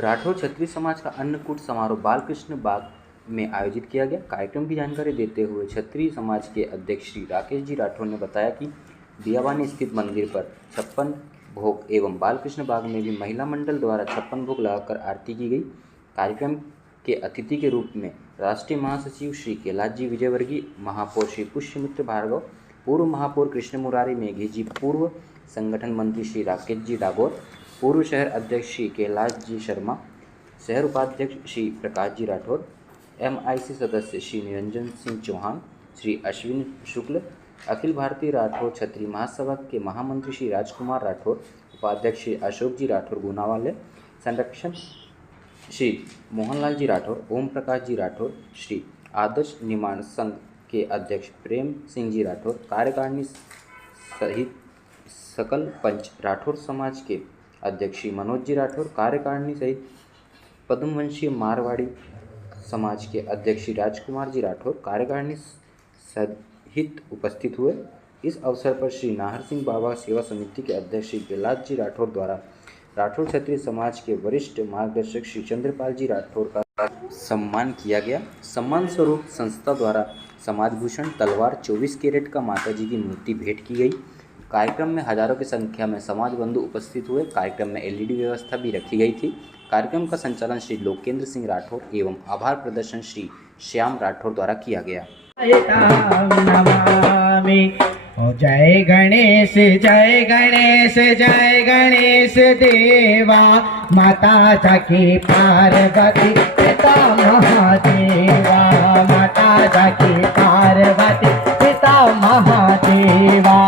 राठौर क्षत्रिय समाज का अन्नकूट समारोह बालकृष्ण बाग में आयोजित किया गया। कार्यक्रम की जानकारी देते हुए क्षत्रिय समाज के अध्यक्ष श्री राकेश जी राठौर ने बताया कि दियावानी स्थित मंदिर पर 56 भोग एवं बालकृष्ण बाग में भी महिला मंडल द्वारा 56 भोग लगाकर आरती की गई। कार्यक्रम के अतिथि के रूप में राष्ट्रीय महासचिव श्री कैलाश जी विजयवर्गीय, महापौर श्री पुष्यमित्र भार्गव, पूर्व महापौर कृष्ण मुरारी मेघी जी, पूर्व संगठन मंत्री श्री राकेश जी डागोर, पूर्व शहर अध्यक्ष श्री कैलाश जी शर्मा, शहर उपाध्यक्ष श्री प्रकाश जी राठौर, MIC सदस्य श्री निरंजन सिंह चौहान, श्री अश्विन शुक्ल, अखिल भारतीय राठौर क्षत्रिय महासभा के महामंत्री श्री राजकुमार राठौर, उपाध्यक्ष श्री अशोक जी राठौर गुनावाले, संरक्षण श्री मोहनलाल जी राठौर, ओम प्रकाश जी राठौर, श्री आदर्श निर्माण संघ के अध्यक्ष प्रेम सिंह जी राठौर, कार्यकारिणी सहित सकल पंच राठौर समाज के अध्यक्ष श्री मनोज जी राठौर, कार्यकारिणी सहित पद्मवंशीय मारवाड़ी समाज के अध्यक्ष श्री राजकुमार जी राठौर, कार्यकारिणी सहित उपस्थित हुए। इस अवसर पर श्री नाहर सिंह बाबा सेवा समिति के अध्यक्ष श्री कैलाश जी राठौर द्वारा राठौर क्षत्रिय समाज के वरिष्ठ मार्गदर्शक श्री चंद्रपाल जी राठौर का सम्मान किया गया। सम्मान स्वरूप संस्था द्वारा समाज भूषण तलवार 24 कैरेट का माता जी की मूर्ति भेंट की गई। कार्यक्रम में हजारों की संख्या में समाज बंधु उपस्थित हुए। कार्यक्रम में LED व्यवस्था भी रखी गई थी। कार्यक्रम का संचालन श्री लोकेंद्र सिंह राठौर एवं आभार प्रदर्शन श्री श्याम राठौर द्वारा किया गया। जय गणेश जय गणेश जय गणेश देवा, माता जाकी पार्वती पिता महादेवा, माता जाकी पार्वती पिता महादेवा।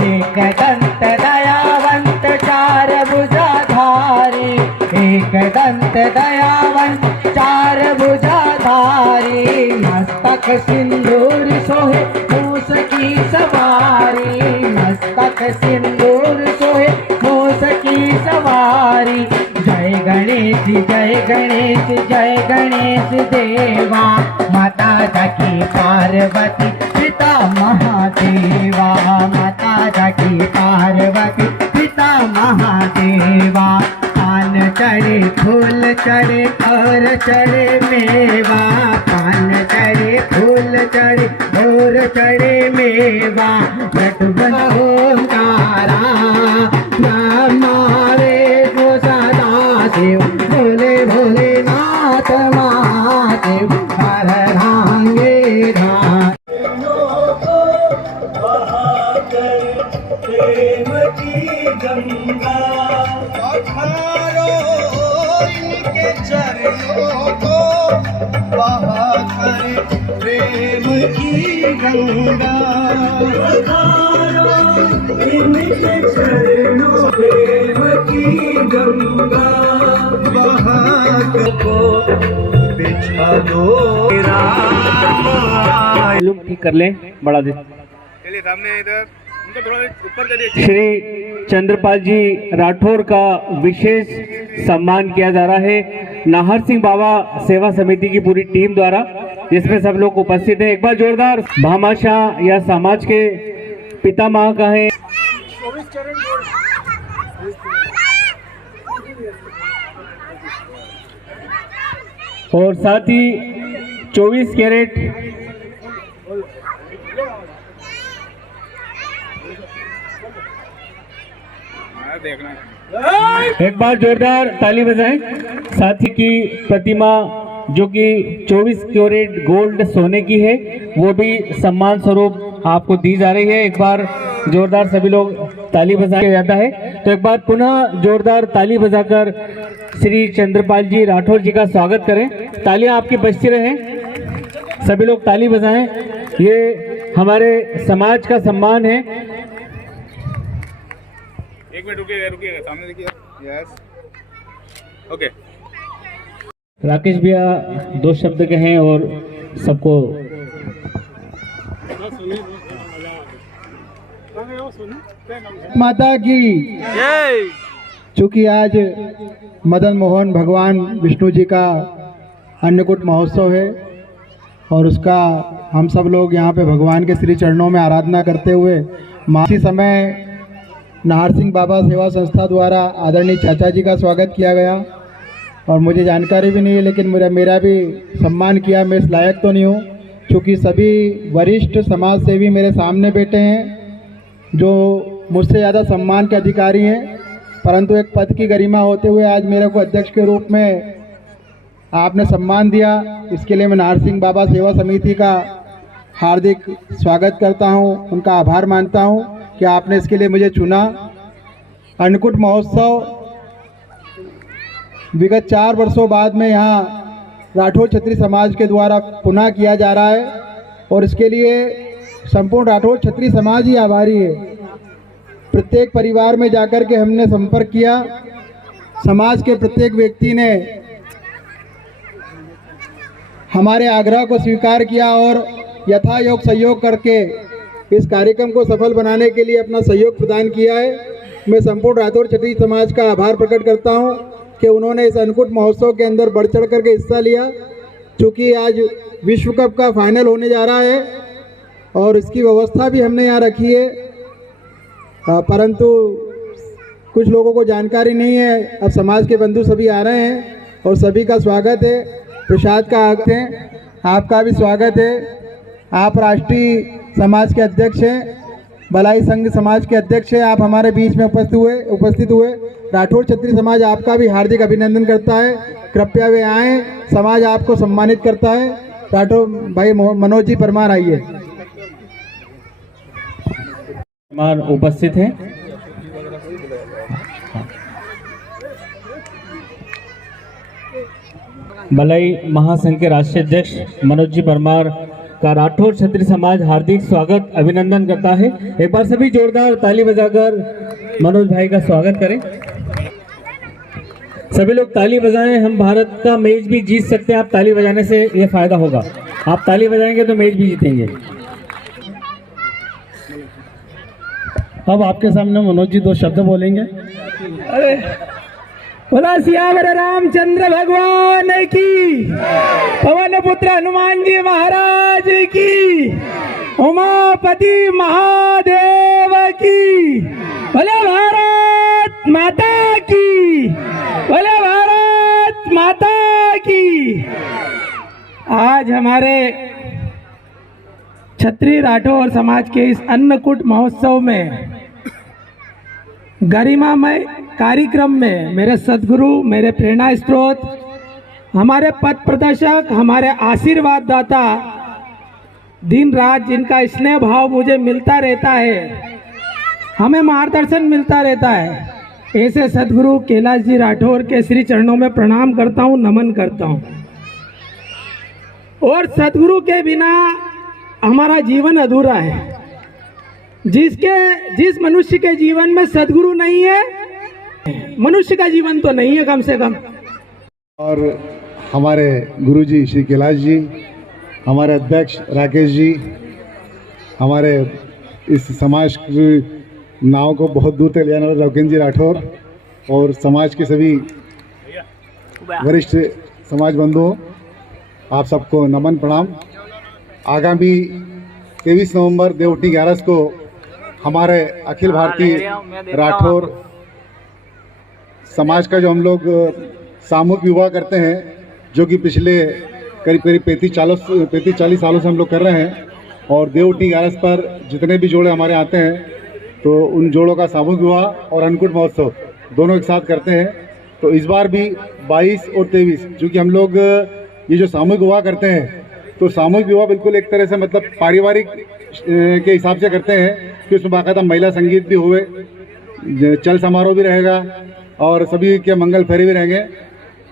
एक दंत दयावंत चार भुजाधारी, एक दंत दयावंत चार भुजाधारी, मस्तक सिंदूर सोहे मूस की सवारी, मस्तक सिंदूर सोहे मूस की सवारी। जय गणेश जय गणेश जय गणेश देवा, माता जाकी पार्वती पिता महादेवा, माता जाकी पार्वती पिता महादेवा। पान चढ़े फूल चढ़े और चढ़े मेवा, पान चढ़े फूल चढ़े और चढ़े मेवा। ओंकारा हमारे को सदा शिव, भोले भोलेनाथ महादेव हर रांगे राम। प्रेम की गंगा इनके चरणों को बहाकर, प्रेम की गंगा इनके चरणों, प्रेम की गंगा बहाकर को बिछा दो। लोग ठीक कर लें, बढ़ा दे। चलिए सामने इधर उनको थोड़ा ऊपर करिए। श्री चंद्रपाल जी राठौर का विशेष सम्मान किया जा रहा है नाहर सिंह बाबा सेवा समिति की पूरी टीम द्वारा, जिसमें सब लोग उपस्थित हैं। एक बार जोरदार भामाशाह या समाज के पितामह का है। और साथ ही 24 कैरेट देखना। एक बार जोरदार ताली बजाएं। साथ ही की प्रतिमा जो कि 24 कैरेट गोल्ड सोने की है, वो भी सम्मान स्वरूप आपको दी जा रही है। एक बार जोरदार सभी लोग ताली बजा जाता है, तो एक बार पुनः जोरदार ताली बजाकर श्री चंद्रपाल जी राठौर जी का स्वागत करें। तालियां आपकी बजती रहें, सभी लोग ताली बजाएं। ये हमारे समाज का सम्मान है। एक मिनट रुकिएगा, सामने देखिए। Yes, okay. राकेश भैया 2 शब्द कहें और सबको माता की जय। चूंकि आज मदन मोहन भगवान विष्णु जी का अन्नकूट महोत्सव है और उसका हम सब लोग यहाँ पे भगवान के श्री चरणों में आराधना करते हुए इसी समय नाहर सिंह बाबा सेवा संस्था द्वारा आदरणीय चाचा जी का स्वागत किया गया और मुझे जानकारी भी नहीं है, लेकिन मेरा भी सम्मान किया। मैं इस लायक तो नहीं हूँ, क्योंकि सभी वरिष्ठ समाज सेवी मेरे सामने बैठे हैं जो मुझसे ज़्यादा सम्मान के अधिकारी हैं, परंतु एक पद की गरिमा होते हुए आज मेरे को अध्यक्ष के रूप में आपने सम्मान दिया। इसके लिए मैं नारसिंह बाबा सेवा समिति का हार्दिक स्वागत करता हूं, उनका आभार मानता हूं कि आपने इसके लिए मुझे चुना। अन्नकूट महोत्सव विगत 4 वर्षों बाद में यहाँ राठौर क्षत्रिय समाज के द्वारा पुनः किया जा रहा है और इसके लिए संपूर्ण राठौर क्षत्रिय समाज ही आभारी है। प्रत्येक परिवार में जाकर के हमने संपर्क किया, समाज के प्रत्येक व्यक्ति ने हमारे आग्रह को स्वीकार किया और यथायोग सहयोग करके इस कार्यक्रम को सफल बनाने के लिए अपना सहयोग प्रदान किया है। मैं संपूर्ण राठौर क्षत्रिय समाज का आभार प्रकट करता हूं कि उन्होंने इस अन्नकूट महोत्सव के अंदर बढ़ चढ़ करके हिस्सा लिया। चूँकि आज विश्व कप का फाइनल होने जा रहा है और इसकी व्यवस्था भी हमने यहाँ रखी है, परंतु कुछ लोगों को जानकारी नहीं है। अब समाज के बंधु सभी आ रहे हैं और सभी का स्वागत है। प्रसाद का आगत है, आपका भी स्वागत है। आप राष्ट्रीय समाज के अध्यक्ष हैं, भलाई संघ समाज के अध्यक्ष हैं, आप हमारे बीच में उपस्थित हुए। राठौर क्षत्रिय समाज आपका भी हार्दिक अभिनंदन करता है। कृपया वे आएँ, समाज आपको सम्मानित करता है। राठौर भाई मनोज जी परमार आइए। परमार उपस्थित हैं। भलाई महासंघ के राष्ट्रीय अध्यक्ष मनोज जी परमार का राठौर क्षत्रिय समाज हार्दिक स्वागत अभिनंदन करता है। एक बार सभी जोरदार ताली बजाकर मनोज भाई का स्वागत करें। सभी लोग ताली बजाएं, हम भारत का मैच भी जीत सकते हैं। आप ताली बजाने से ये फायदा होगा, आप ताली बजाएंगे तो मैच भी जीतेंगे। अब आपके सामने मनोज जी 2 शब्द बोलेंगे। अरे बोला सियावर रामचंद्र भगवान की, पवन पुत्र हनुमान जी महाराज की, उमापति महादेव की, बोले भारत माता की, बोले भारत माता की। आज हमारे क्षत्रिय राठौर समाज के इस अन्नकूट महोत्सव में गरिमामय कार्यक्रम में मेरे सद्गुरु, मेरे प्रेरणा स्रोत, हमारे पथ प्रदर्शक, हमारे आशीर्वाद दाता, दिन रात जिनका स्नेह भाव मुझे मिलता रहता है, हमें मार्गदर्शन मिलता रहता है, ऐसे सद्गुरु कैलाश जी राठौर के श्री चरणों में प्रणाम करता हूँ, नमन करता हूँ। और सद्गुरु के बिना हमारा जीवन अधूरा है। जिस मनुष्य के जीवन में सद्गुरु नहीं है, मनुष्य का जीवन तो नहीं है कम से कम। और हमारे गुरुजी श्री कैलाश जी, हमारे अध्यक्ष राकेश जी, हमारे इस समाज की नाव को बहुत दूर तक ले जाने वाले रवकेंद्र जी राठौर और समाज के सभी वरिष्ठ समाज बंधुओं, आप सबको नमन प्रणाम। आगामी 23 नवंबर देवउठनी 11 को हमारे अखिल भारतीय राठौर समाज का जो हम लोग सामूहिक विवाह करते हैं, जो कि पिछले करीब 35-40 सालों से हम लोग कर रहे हैं, और देवउठनी 11 पर जितने भी जोड़े हमारे आते हैं तो उन जोड़ों का सामूहिक विवाह और अन्नकूट महोत्सव दोनों एक साथ करते हैं। तो इस बार भी 22 और 23 जो कि हम लोग ये जो सामूहिक विवाह करते हैं, तो सामूहिक विवाह बिल्कुल एक तरह से मतलब पारिवारिक के हिसाब से करते हैं कि उसमें बाकायदा महिला संगीत भी हुए, चल समारोह भी रहेगा और सभी के मंगल फेरे भी रहेंगे।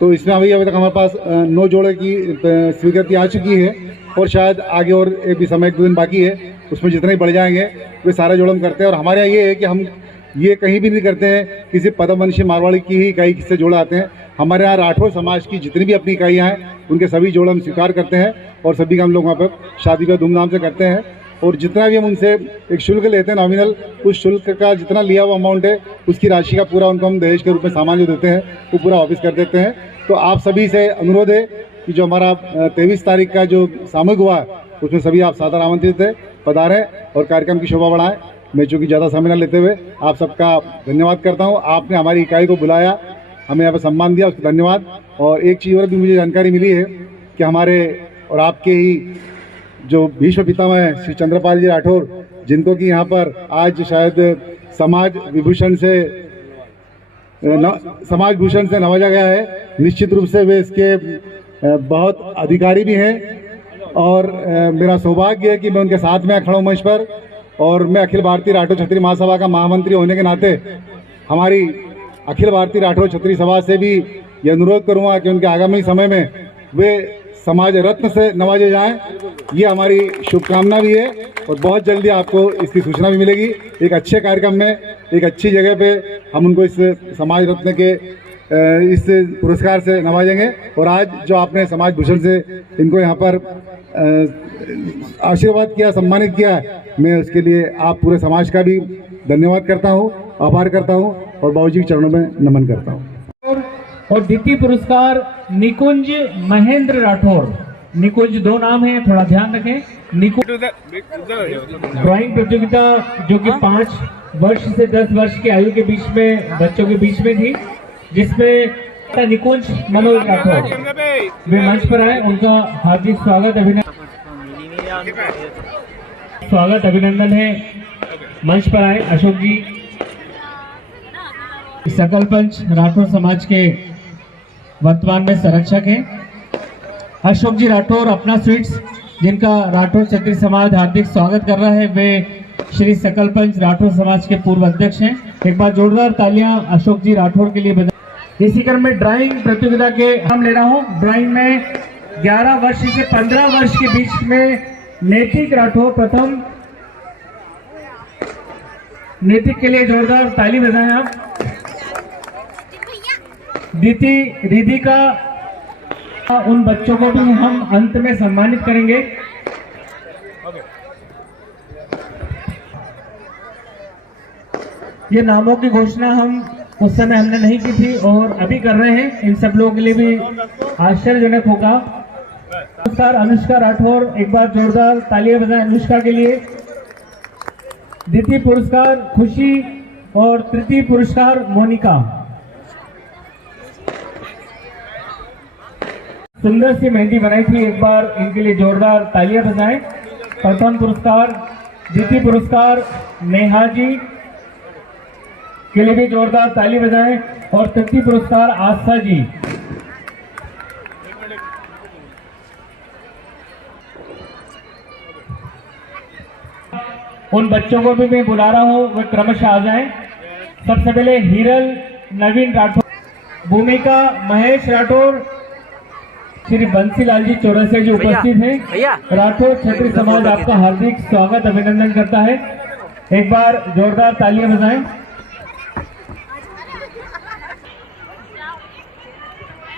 तो इसमें अभी तक हमारे पास 9 जोड़े की स्वीकृति आ चुकी है और शायद आगे और एक भी समय 1-2 दिन बाकी है, उसमें जितने ही बढ़ जाएंगे वे सारे जोड़े हम करते हैं। और हमारे यहाँ ये है कि हम ये कहीं भी नहीं करते हैं किसी पदमवंशी मारवाड़ी की ही इकाई से जोड़े आते हैं। हमारे यहाँ राठौर समाज की जितनी भी अपनी इकाइयाँ हैं उनके सभी जोड़े हम स्वीकार करते हैं और सभी का हम लोग वहाँ पर शादी का धूमधाम से करते हैं। और जितना भी हम उनसे एक शुल्क लेते हैं नॉमिनल, उस शुल्क का जितना लिया हुआ अमाउंट है उसकी राशि का पूरा उनको हम दहेज के रूप में सामान जो देते हैं वो पूरा वापस कर देते हैं। तो आप सभी से अनुरोध है कि जो हमारा 23 तारीख का जो सामूहिक हुआ है उसमें सभी आप सादर आमंत्रित है, पधारें और कार्यक्रम की शोभा बढ़ाएं। मैं चूँकि ज़्यादा समय न लेते हुए आप सबका धन्यवाद करता हूँ। आपने हमारी इकाई को बुलाया हमें यहाँ पर सम्मान दिया, उसको धन्यवाद। और एक चीज़ और भी मुझे जानकारी मिली है कि हमारे और आपके ही जो भीष्म पितामह हैं श्री चंद्रपाल जी राठौर, जिनको कि यहाँ पर आज शायद समाज भूषण से नवाजा गया है। निश्चित रूप से वे इसके बहुत अधिकारी भी हैं और मेरा सौभाग्य है कि मैं उनके साथ में खड़ा हूँ मंच पर। और मैं अखिल भारतीय राठौर क्षत्रिय महासभा का महामंत्री होने के नाते हमारी अखिल भारतीय राठौर क्षत्रिय सभा से भी यह अनुरोध करूँगा कि उनके आगामी समय में वे समाज रत्न से नवाजे जाएं। ये हमारी शुभकामना भी है और बहुत जल्दी आपको इसकी सूचना भी मिलेगी। एक अच्छे कार्यक्रम में एक अच्छी जगह पे हम उनको इस समाज रत्न के इस पुरस्कार से नवाजेंगे। और आज जो आपने समाज भूषण से इनको यहाँ पर आशीर्वाद किया, सम्मानित किया है, मैं उसके लिए आप पूरे समाज का भी धन्यवाद करता हूँ, आभार करता हूँ और बाबूजी के चरणों में नमन करता हूँ। और द्वितीय पुरस्कार निकुंज महेंद्र राठौर। निकुंज 2 नाम है, थोड़ा ध्यान रखें। निकुंज ड्राइंग प्रतियोगिता जो कि 5 वर्ष से 10 वर्ष की आयु के बीच में बच्चों के बीच में थी, जिसमें निकुंज मनोज राठौर वे मंच पर आए। उनका हार्दिक स्वागत अभिनंदन है। मंच पर आए अशोक जी, सकल पंच राठौर समाज के वर्तमान में संरक्षक हैं। अशोक जी राठौर अपना स्वीट्स, जिनका राठौर क्षत्रिय समाज हार्दिक स्वागत कर रहा है, वे श्री सकल पंच राठौर समाज के पूर्व अध्यक्ष हैं। एक बार जोरदार तालियां अशोक जी राठौर के लिए बजाएं। इसी क्रम में ड्राइंग प्रतियोगिता के हम ले रहा हूं। ड्राइंग में 11 वर्ष से 15 वर्ष के बीच में नैतिक राठौर प्रथम। नैतिक के लिए जोरदार ताली बजाएं आप। दीति रिधि का उन बच्चों को भी हम अंत में सम्मानित करेंगे। ये नामों की घोषणा हम उस समय हमने नहीं की थी और अभी कर रहे हैं। इन सब लोगों के लिए भी आश्चर्यजनक होगा। पुरस्कार अनुष्का राठौर, एक बार जोरदार तालियां बजाएं अनुष्का के लिए। द्वितीय पुरस्कार खुशी और तृतीय पुरस्कार मोनिका। सुंदर सी मेहंदी बनाई थी, एक बार इनके लिए जोरदार तालियां बजाएं। प्रथम पुरस्कार, द्वितीय पुरस्कार नेहा जी के लिए भी जोरदार ताली बजाएं और तृतीय पुरस्कार आस्था जी। उन बच्चों को भी मैं बुला रहा हूं, वे क्रमशः आ जाएं। सबसे पहले हीरल नवीन राठौर, भूमिका महेश राठौर, श्री बंसीलाल जी चौरसिया जी उपस्थित हैं। राठौर क्षत्रिय समाज आपका हार्दिक स्वागत अभिनंदन करता है। एक बार जोरदार तालियां बजाएं।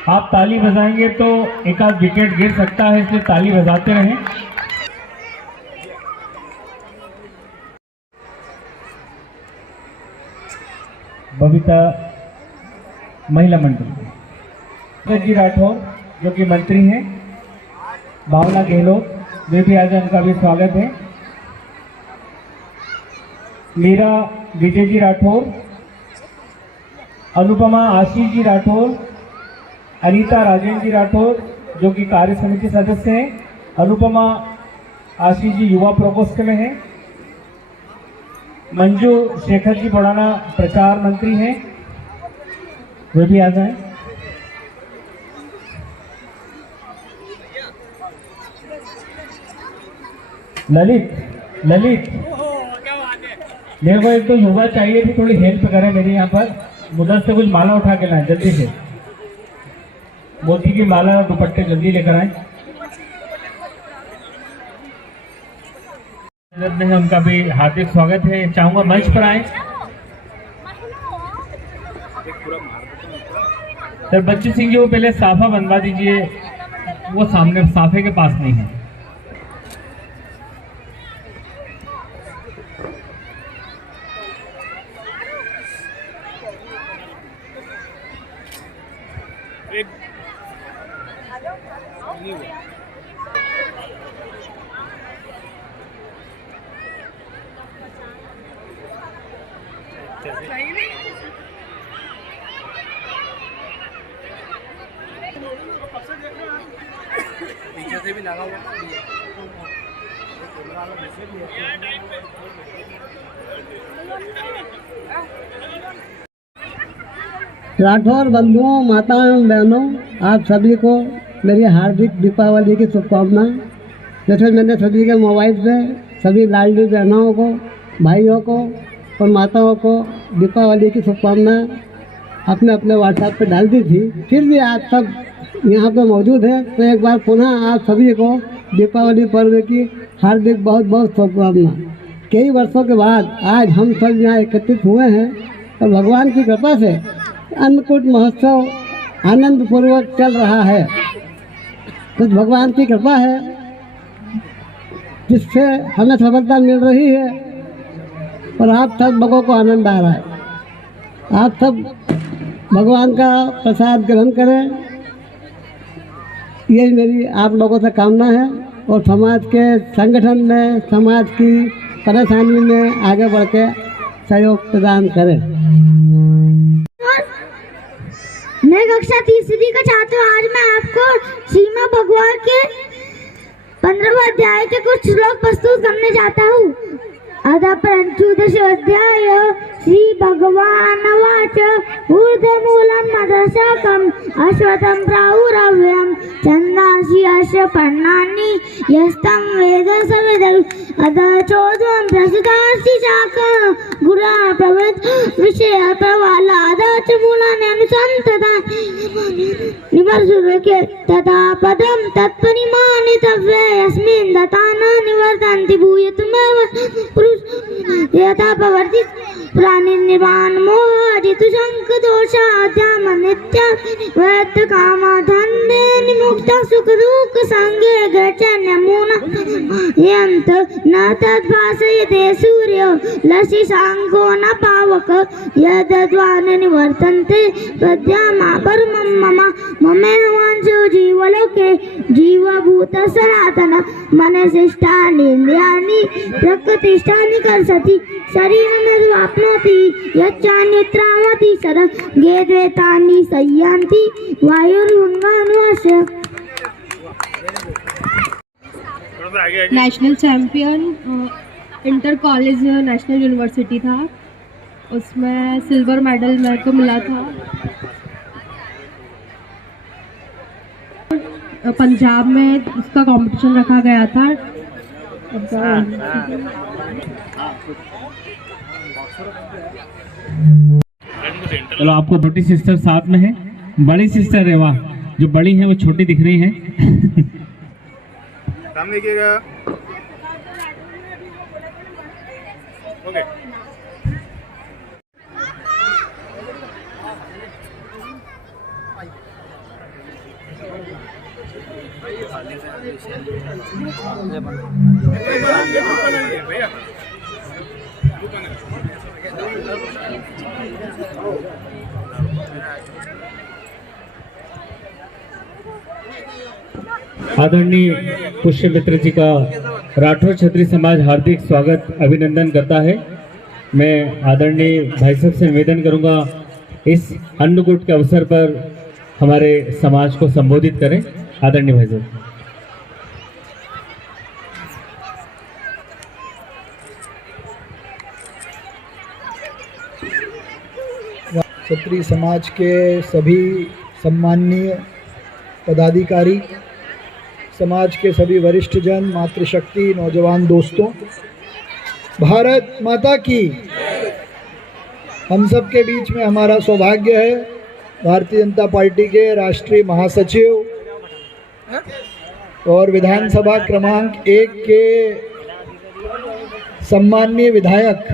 आप ताली बजाएंगे तो एक आध विकेट गिर सकता है, इसलिए ताली बजाते रहें। बबीता महिला मंडल जी राठौर जो कि मंत्री हैं, भावना गहलोत वे भी आज उनका भी स्वागत है। मीरा विजय जी राठौर, अनुपमा आशीष जी राठौर, अनीता राजेंद्र जी राठौर जो कि कार्य समिति सदस्य हैं। अनुपमा आशीष जी युवा प्रकोष्ठ में हैं। मंजू शेखर जी बुढ़ाना प्रचार मंत्री हैं, वे भी आ जाएं। ललित मेरे को एक तो युवा चाहिए थी, थोड़ी हेल्प करें मेरी यहाँ पर। मुदत से कुछ माला उठा के लाएं जल्दी से, मोती की माला और दुपट्टे जल्दी लेकर आए। में उनका भी हार्दिक स्वागत है। चाहूंगा मंच पर आए। सर बच्चू सिंह जी वो पहले साफा बनवा दीजिए, वो सामने साफे के पास नहीं है। राठौर बंधुओं, माताओं एवं बहनों, आप सभी को मेरी हार्दिक दीपावली की शुभकामनाएं। जैसे मैंने सभी के मोबाइल पे सभी लाडली बहनों को, भाइयों को और माताओं को दीपावली की शुभकामनाएं अपने अपने व्हाट्सएप पे डाल दी थी, फिर भी आप सब यहाँ पे मौजूद हैं तो एक बार पुनः आप सभी को दीपावली पर्व की हार्दिक बहुत बहुत शुभकामनाएं। कई वर्षों के बाद आज हम सब यहाँ एकत्रित हुए हैं और भगवान की कृपा से अन्नकूट महोत्सव आनंद पूर्वक चल रहा है। कुछ भगवान की कृपा है जिससे हमें सफलता मिल रही है और आप सब लोगों को आनंद आ रहा है। आप सब भगवान का प्रसाद ग्रहण करें, यही मेरी आप लोगों से कामना है और समाज के संगठन में, समाज की परेशानी में आगे बढ़ के सहयोग प्रदान करें। मैं कक्षा तीसरी का छात्र हूँ। आज मैं आपको श्रीमद् भगवत के 15वें अध्याय के कुछ श्लोक प्रस्तुत करने जाता हूँ। अतः पंचदशोऽध्याय श्री भगवानुवाच ऊर्ध्वमूलं मदशाकम् अश्वत्थं प्राहुरव्ययं छन्दांसि अस्य पर्णानि यस्तं वेद स वेद अतः चोर्ध्वं प्रसृतांसि शाखा गुरा प्रवृत्त विषय प्रवालादा च मूलानि अनुसन्ततानि निवर्तन्ते तथा पदं तत्परिमाणितव्ये यस्मिन् दत्ता न निवर्तन्ति भूयतुमेव यथा प्रवर्ति प्राणी निर्वाण मोह जितु शंक दोषाद्याम नित्य वैत काम धन्य निमुक्त सुख दुख संगे गचन्य मुना यंत न तद्भासयते सूर्यो लसि सांको न पावक यद्वान निवर्तन्ते प्रद्यामा परमं मम ममेवांशो जीवलोके जीवभूत सनातन मनसिष्ठानि इंद्रियाणि प्रकृतिष्ठानि कर्षति शरीरं वाप्नोति यच्चान्यत्रावति शरं गेद्वेतानि संयान्ति वायुर्गंगानुवास्य। National champion inter college national university था, उसमें सिल्वर मेडल मेरे को मिला था। पंजाब में उसका कंपटीशन रखा गया था। चलो, आपको छोटी सिस्टर साथ में है, बड़ी सिस्टर है, वाह, जो बड़ी है वो छोटी दिख रही है। सामने देखिएगा। ओके, भैया आदरणीय पुष्य मित्र जी का राठौर क्षत्रिय समाज हार्दिक स्वागत अभिनंदन करता है। मैं आदरणीय भाई साहब से निवेदन करूंगा इस अन्नकूट के अवसर पर हमारे समाज को संबोधित करें। आदरणीय भाई साहब। क्षत्रिय समाज के सभी सम्माननीय पदाधिकारी, समाज के सभी वरिष्ठ जन, मातृशक्ति, नौजवान दोस्तों, भारत माता की। हम सब के बीच में हमारा सौभाग्य है भारतीय जनता पार्टी के राष्ट्रीय महासचिव और विधानसभा क्रमांक 1 के सम्माननीय विधायक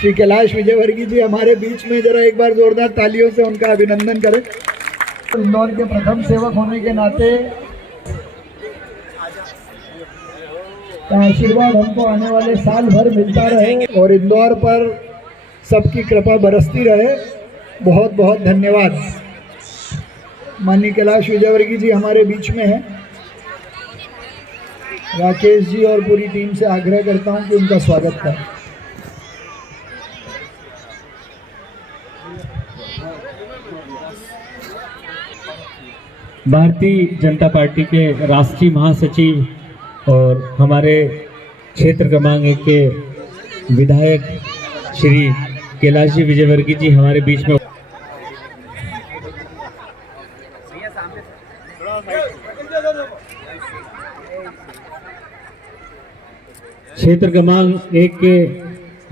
श्री कैलाश विजयवर्गीय जी हमारे बीच में। जरा एक बार जोरदार तालियों से उनका अभिनंदन करें। इंदौर के प्रथम सेवक होने के नाते आशीर्वाद हमको आने वाले साल भर मिलता रहे और इंदौर पर सबकी कृपा बरसती रहे। बहुत बहुत धन्यवाद। माननीय कैलाश विजयवर्गीय जी हमारे बीच में हैं। राकेश जी और पूरी टीम से आग्रह करता हूं कि उनका स्वागत करें। भारतीय जनता पार्टी के राष्ट्रीय महासचिव और हमारे क्षेत्र क्रमांक 1 के विधायक श्री कैलाश जी विजयवर्गीय जी हमारे बीच में क्षेत्र क्रमांक 1 के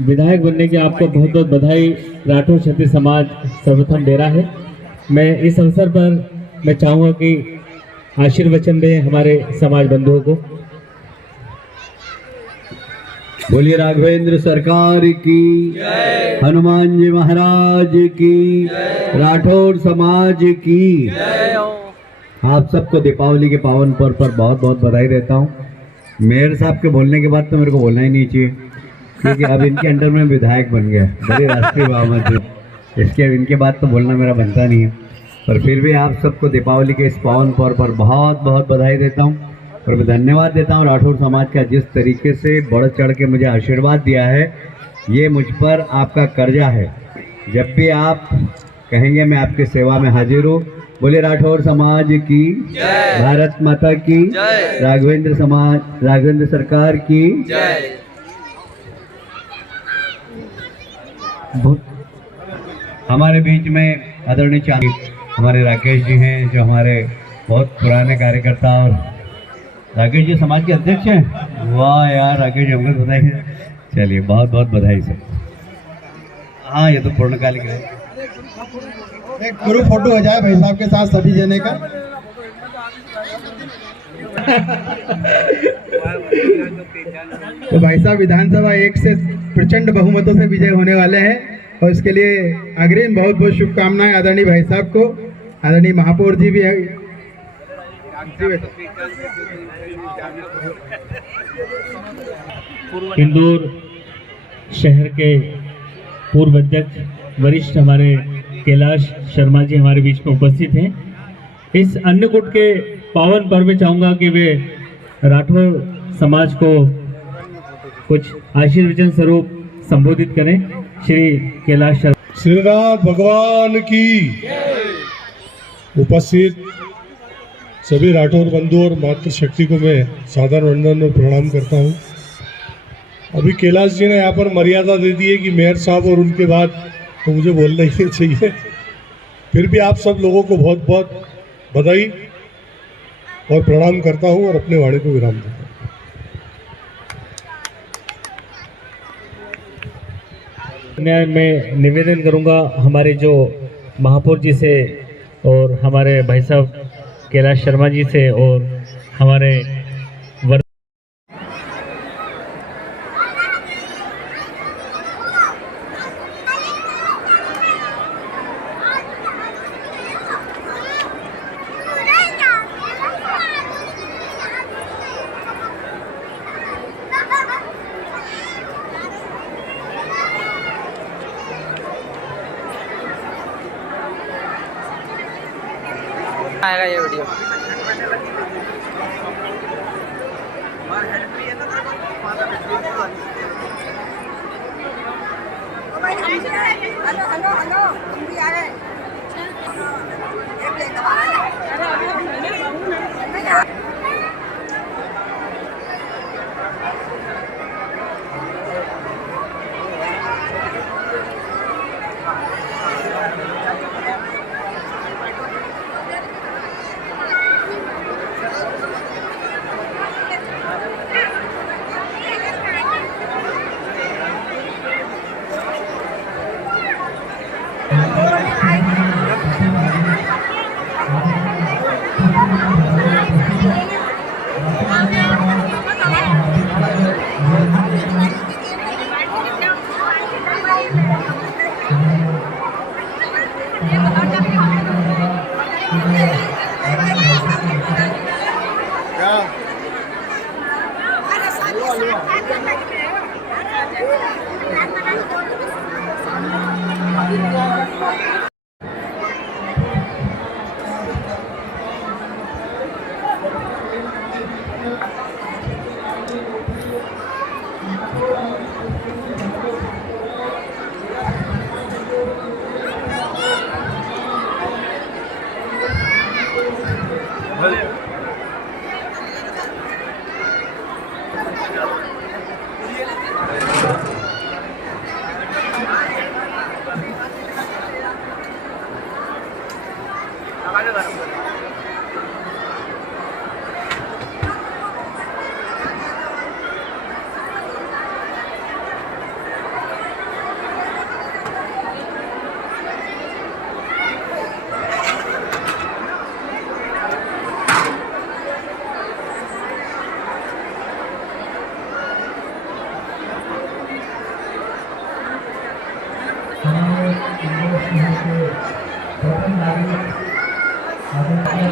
विधायक बनने की आपको बहुत बहुत बधाई। राठौर क्षत्रिय समाज सर्वप्रथम दे रहा है। मैं इस अवसर पर मैं चाहूँगा कि आशीर्वचन दें हमारे समाज बंधुओं को। बोलिए राघवेंद्र सरकार की, हनुमान जी महाराज की, राठौर समाज की। आप सबको दीपावली के पावन पर्व पर बहुत बहुत बधाई देता हूँ। मेयर साहब के बोलने के बाद तो मेरे को बोलना ही नहीं चाहिए, क्योंकि अब इनके अंडर में विधायक बन गया, बड़े राष्ट्रीय महामंत्री। इसके अब इनके बाद तो बोलना मेरा बनता नहीं है, पर फिर भी आप सबको दीपावली के इस पावन पर्व पर बहुत बहुत बधाई देता हूँ और मैं धन्यवाद देता हूँ राठौर समाज का, जिस तरीके से बढ़ चढ़ के मुझे आशीर्वाद दिया है। ये मुझ पर आपका कर्जा है। जब भी आप कहेंगे मैं आपकी सेवा में हाजिर हूँ। बोले राठौर समाज की, भारत माता की, राघवेंद्र सरकार की। हमारे बीच में आदरणीय चांदी हमारे राकेश जी हैं, जो हमारे बहुत पुराने कार्यकर्ता, और राकेश जी समाज के अध्यक्ष हैं। वाह यार राकेश जी, हमको बधाई। चलिए बहुत बहुत बधाई सर। हाँ, ये तो पूर्णकालिक है। एक ग्रुप फोटो हो जाए भाई साहब के साथ सभी जने का। तो भाई साहब विधानसभा 1 से प्रचंड बहुमतों से विजय होने वाले हैं और इसके लिए अग्रिम बहुत बहुत शुभकामनाएं आदरणीय भाई साहब को। आदरणीय महापौर जी भी है। इंदौर शहर के पूर्व अध्यक्ष वरिष्ठ हमारे कैलाश शर्मा जी हमारे बीच में उपस्थित हैं। इस अन्नकूट के पावन पर्व में चाहूँगा कि वे राठौर समाज को कुछ आशीर्वचन स्वरूप संबोधित करें। श्री कैलाश शर्मा। श्रीनाथ भगवान की। उपस्थित सभी राठौर बंधु और मातृशक्ति को मैं सादर वंदन और प्रणाम करता हूँ। अभी कैलाश जी ने यहाँ पर मर्यादा दे दी है कि मेयर साहब और उनके बाद तो मुझे बोलना ही नहीं चाहिए। फिर भी आप सब लोगों को बहुत बहुत बधाई और प्रणाम करता हूँ और अपने वाणी को विराम देता हूँ। मैं निवेदन करूंगा हमारे जो महापौर जी से और हमारे भाई साहब कैलाश शर्मा जी से और हमारे आएगा ये वीडियो। हमारे इंदौर शहर के प्रथम नागरिक आदरणीय